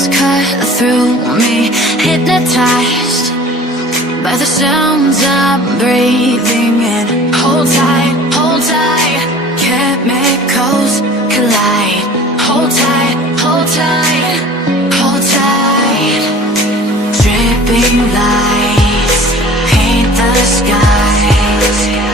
waves cut through me, hypnotized by the sounds I'm breathing in. Hold tight, chemicals collide. Hold tight, hold tight, hold tight. Dripping lights paint the skies.